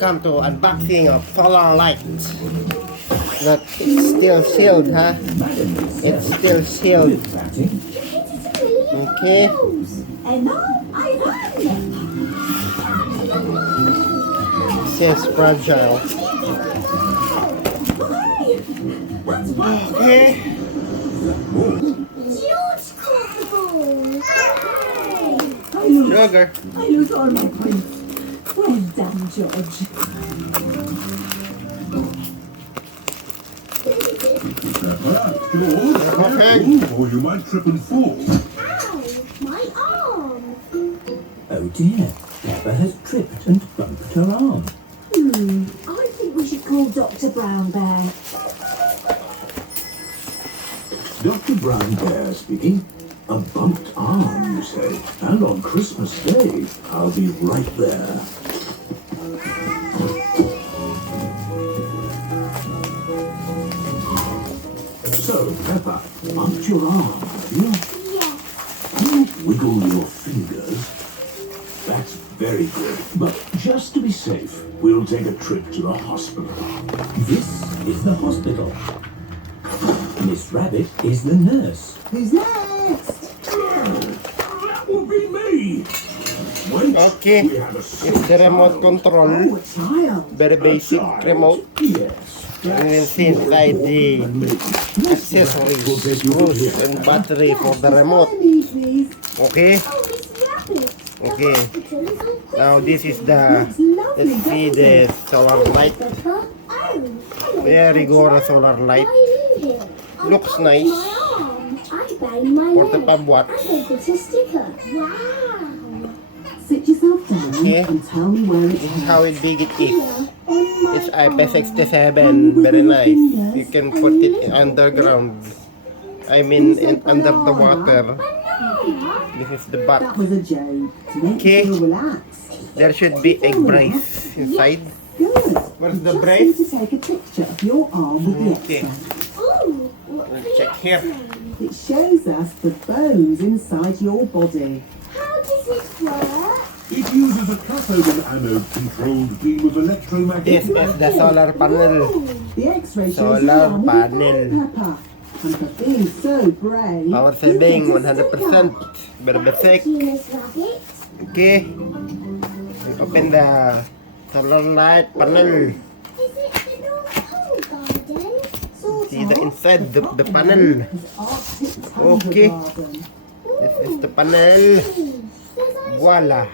Come to unboxing of solar light. Look, it's still sealed, huh? It's still sealed. Okay. Seems fragile. Okay. Sugar. I lose all my points. Well done, George. Okay. Or you might trip and fall. Ow! My arm! Oh dear, Pepper has tripped and bumped her arm. I think we should call Dr. Brown Bear. Dr. Brown Bear speaking. A bumped arm, you say? And on Christmas Day, I'll be right there. So, Pepper, bumped your arm, have you? Yes. Can you wiggle your fingers? That's very good. But just to be safe, we'll take a trip to the hospital. This is the hospital. Miss Rabbit is the nurse. Who's next? That will be me. Wait, Okay. we have a It's the remote control. Oh, a child. Very basic remote. Yes. And then see inside the accessories, screws, and battery for the remote. Please. Okay. Oh, Miss Rabbit. Okay. The hospital is on Now this is the. It's lovely. Let's see the solar light. Christmas. Oh, hello. Very good solar light. Why are you here? I Looks bumped nice. My arm. I banged my leg. 45 watts. And I got a sticker. Wow. Sit yourself down Okay. and tell me where it This is. is how big it is. Here on my It's arm. IP67, very nice. You can put it underground. I mean, under the water. Banana. This is the box. That was a joke. To make Okay. you feel relaxed. There should be egg brace inside. Good. Where's the Just brace? need to take a picture of your arm with the Okay. X-ray. Ooh, what's Let's the check here. X-ray? It shows us the bones inside your body. How does it work? It uses a cathode and anode controlled beam of This electromagnetic. is the solar panel. The X-ray shows Solar your arm with a panel. Pepper. And for being so brave, Power you saving get a 100%. sticker. Very Thank basic. you, Miss Rabbit. Okay. Open the solar light panel. Is it the North Pole Garden? Sort See the of. inside the panel. It's Arctic Tundra Okay. Garden. This is the panel. Voila.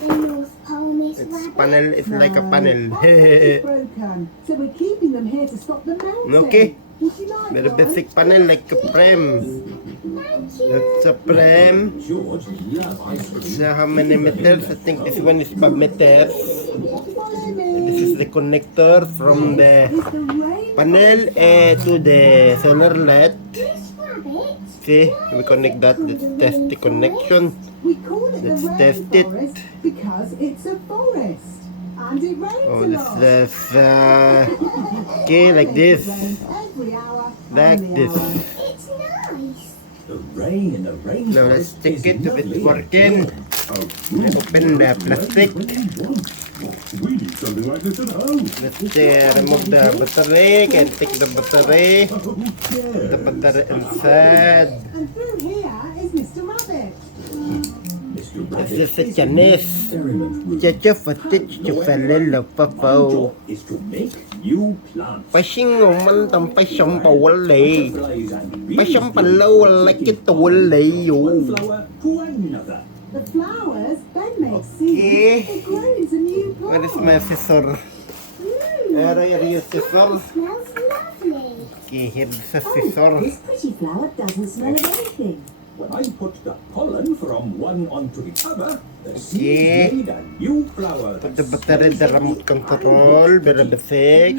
The North Pole, Miss Its Rabbit. panel is like a No, panel. our pipe is broken, so we're keeping them here to stop them melting. Okay. Would you like Very one? basic panel like a frame. Thank you. That's a frame. George, love ice cream. So how many meters? I think this one is 5 meters. Follow me. This is the connector from the It's the rainbow panel to the solar light. Miss Rabbit. See, we connect that. Let's test the connection. We call it Let's the test it. rainforest because it's a forest. And it rains Oh, a this lot. is okay, like this, It rains every hour like on the this. hour. It's nice. The rain in the rainforest. Now let's check is it if it's lovely. working. Open the plastic. We need something like this at home. Let's remove the battery. Can take the battery. The battery inside. And through here is Mr. Rabbit. Mr. This Rabbit is a is Chinese. experiment room. Chacha fatich to falil My papa. job is to make new plants. Pasing man tampay siyang pawali. Butterflies and bees. Pasang palaw like it wali One yo. flower to another. The flowers then make seeds. Okay. They grow into new plants. Where is my scissor? Where are your scissor? Smells lovely. Okay, here's the Oh, scissor. this pretty flower doesn't smell of anything. When I put the pollen from one onto the other, the Okay. seeds made a new flower. Put the battery, the remote control, very basic.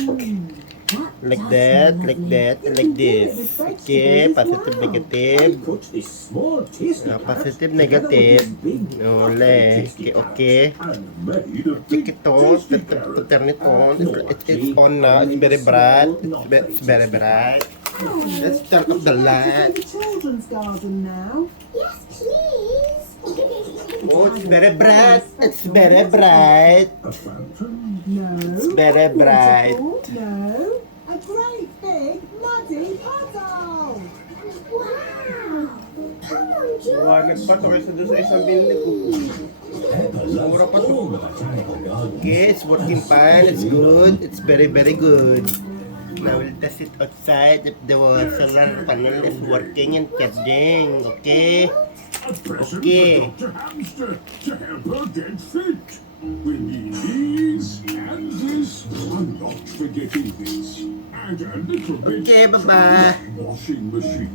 Like that, like that, and like this. Okay, positive, I negative. put this small tasty Positive, carrot negative. together with this big Ole, tasty okay, okay. And made a Check big it on, tasty carrot. turn it on. It's on now. It's very bright. It's very bright. Let's turn up the light. The children's garden now. Yes, please. Oh, it's very bright. It's very bright. A fountain. No, very bright. No, a great big muddy puddle. Wow. Come on, George. Magamit pa to kaysa doon sa isang binili ko. Peppa Mura loves pa to. all the botanical gardens. Okay, it's working fine. It's good. It's very, very good. Now we'll test it outside if the solar panel is working and charging. Okay. A present Okay. for Dr. Hamster to help her get fit. We need these and this. I'm not forgetting this. And a little bit Okay, bye-bye. washing machine.